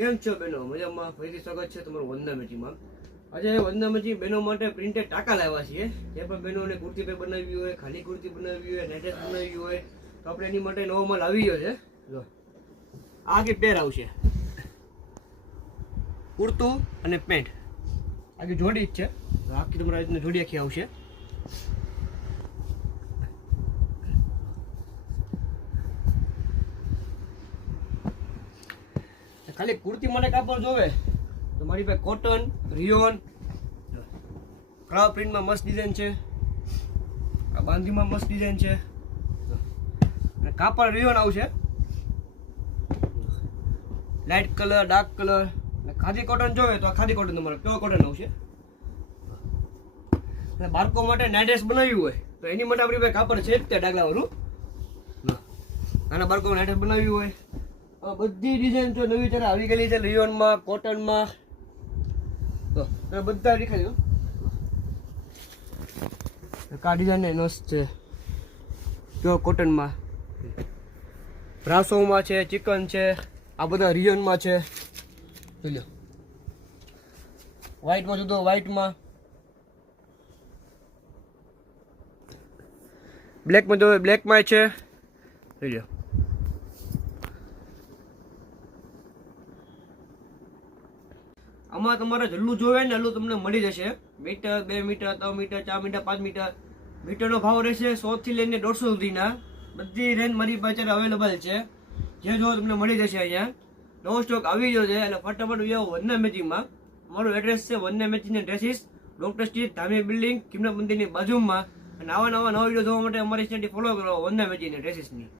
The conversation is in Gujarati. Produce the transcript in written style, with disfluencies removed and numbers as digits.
કેમ છો બહેનો? મજામાં? ફરીથી સ્વાગત છે તમારું વંદના મેચીમાં. આજે વંદના મેચી બહેનો માટે પ્રિન્ટેડ ટાંકા લાવ્યા છીએ. જે પણ બહેનોને કુર્તી પે બનાવવી હોય, ખાલી કુર્તી બનાવવી હોય, નેટેસ બનાવવી હોય તો આપણે એની માટે નવો માલ આવી ગયો છે. જો આ કે પેર આવશે, કુર્તું અને પેન્ટ આખી જોડી જ છે. આખી તમારા રીતની જોડી આખી આવશે. ખાલી કુર્તી માટે કાપડ જોવે તો મારી પાસે કોટન, રિયોન, ક્રાઉ પ્રિન્ટમાં મસ્ત ડિઝાઇન છે. આ બાંધીમાં મસ્ત ડિઝાઇન છે. અને કાપડ રિયોન આવશે, light colour, dark colour. Khadi cotton જોવે તો આ ખાદી કોટન તમારે પ્યોર કોટન આવશે. અને બાળકો માટે નાઇટ ડ્રેસ બનાવ્યું હોય તો એની માટે આપણી પાસે કાપડ છે જ તે ડાગલાવાળું. નાના બાળકો નાઇટ ડ્રેસ બનાવ્યું હોય બધી ડિઝાઇન જો નવી ત્યારે આવી ગયેલી છે. રિયોનમાં, કોટનમાં તો બધા દેખાઈ દો. આ ડિઝાઇન મસ્ત છે, પ્યોર કોટનમાં, બ્રાસોમાં છે, ચિકન છે, આ બધા રિયોનમાં છે. જોઈ લો, વ્હાઈટમાં જુદો, વ્હાઈટમાં, બ્લેકમાં જો બ્લેકમાં છે. જોઈ લો, આમાં તમારે જેટલું જોવે ને એટલું તમને મળી જશે. Metre, 2 metre, 3 metre, 4 metre, 5 metre. મીટરનો ભાવ રહેશે 100 થી લઈને 150 સુધીના. બધી રેન્જ મારી પાસે અવેલેબલ છે. જે જો તમને મળી જશે. અહીંયા નવો સ્ટોક આવી ગયો છે એટલે ફટાફટ આવો વંદના મેચિંગમાં. અમારું એડ્રેસ છે Vandana matching and dresses, doctor street, Dhami building, કિમના મંદિરની બાજુમાં. અને નવા વિડીયો જોવા માટે અમારી ચેનલ ફોલો કરો વંદના મેચિંગ એન્ડ ડ્રેસીસની.